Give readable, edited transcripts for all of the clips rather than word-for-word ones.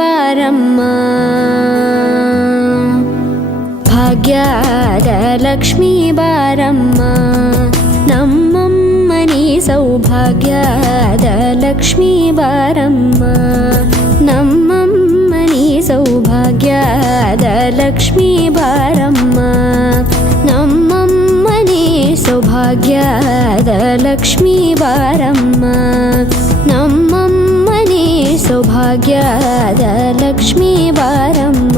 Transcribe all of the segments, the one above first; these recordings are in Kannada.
ಬಾರಮ್ಮ ಭಾಗ್ಯದ ಲಕ್ಷ್ಮೀ ಬಾರಮ್ಮ ನಮ್ಮಮ್ಮನಿ ಸೌಭಾಗ್ಯದ ಲಕ್ಷ್ಮೀ ಬಾರಮ್ಮ ನಮ್ಮಮ್ಮನಿ ಸೌಭಾಗ್ಯದ ಲಕ್ಷ್ಮೀ ಬಾರಮ್ಮ ನಮ್ಮಮ್ಮನಿ ಸೌಭಾಗ್ಯದ ಲಕ್ಷ್ಮೀ ಬಾರಮ್ಮ ನಮ್ಮಮ್ಮನಿ ಸೌಭಾಗ್ಯದ ಲಕ್ಷ್ಮೀ ಬಾರಮ್ಮ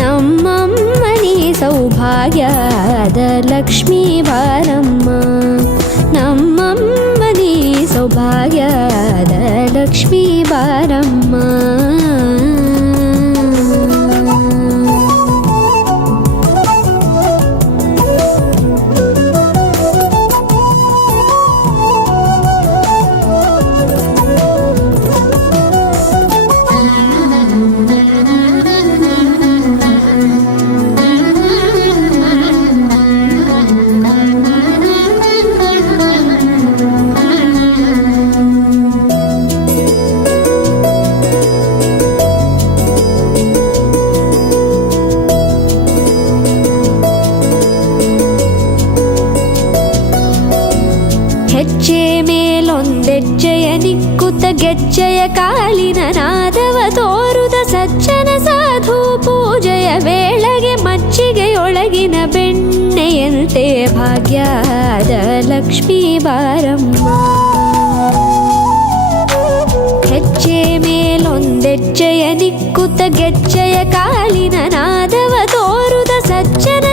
ನಮ್ಮಮ್ಮನಿ ಸೌಭಾಗ್ಯದ ಲಕ್ಷ್ಮೀ ಬಾರಮ್ಮ ನಮ್ಮಮ್ಮನಿ ಸೌಭಾಗ್ಯದ ಲಕ್ಷ್ಮೀ ಬಾರಮ್ಮ ಹೆಜ್ಜೆ ಮೇಲೊಂದೆಜ್ಜೆಯ ನಿಕ್ಕುತ್ತ ಗೆಜ್ಜೆಯ ಕಾಲಿನ ನಾದವ ತೋರುದ ಸಜ್ಜನ ಸಾಧು ಪೂಜೆಯ ವೇಳೆಗೆ ಮಜ್ಜಿಗೆಯೊಳಗಿನ ಬೆಣ್ಣೆಯಂತೆ ಭಾಗ್ಯದ ಲಕ್ಷ್ಮೀ ಬಾರಮ್ಮ ಹೆಜ್ಜೆ ಮೇಲೊಂದೆಜ್ಜೆಯ ನಿಕ್ಕುತ್ತ ಗೆಜ್ಜೆಯ ಕಾಲಿನ ನಾದವ ತೋರುದ ಸಜ್ಜನ